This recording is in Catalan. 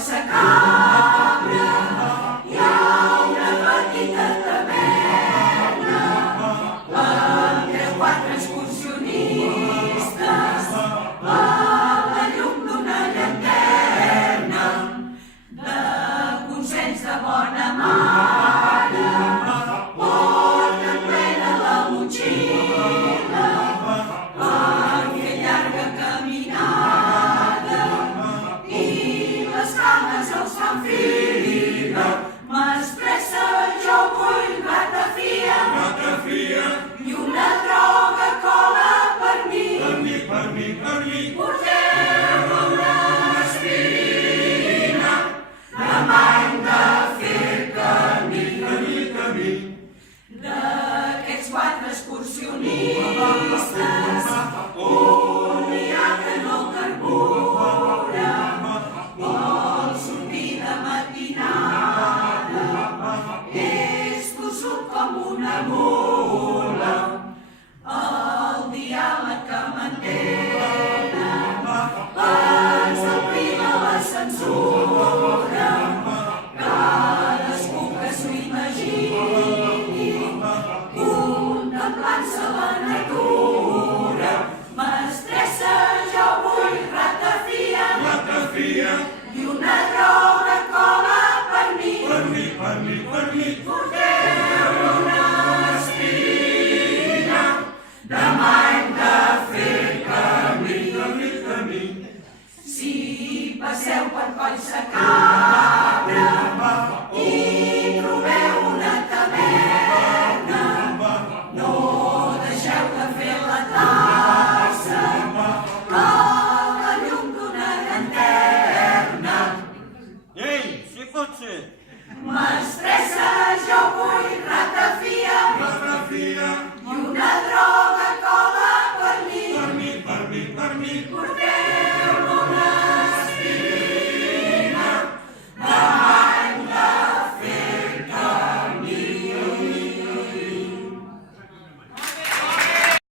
Sa Cabra hi ha una petita taverna amb 3-4 excursionistes a la llum d'una llanterna de consens de bona mare. Porten plena la motxilla per fer llarga caminada i les cames els fan fila. M'expressa, jo vull ratafia i una droga cola per mi. Porteu-me una aspirina, demà hem de fer camí. D'aquests 4 excursionistes, un n'hi ha que no carbura, vol sortir de matinada, és tossut com una mula, el diàleg que mantenen, ens aplica la censura, cadascú que s'ho imagini, contemplant-se la natura. M'estressa, jo vull ratafia i una droga cola per mi. Porteu-me una aspirina, demà hem de fer camí. Si passeu per Collserola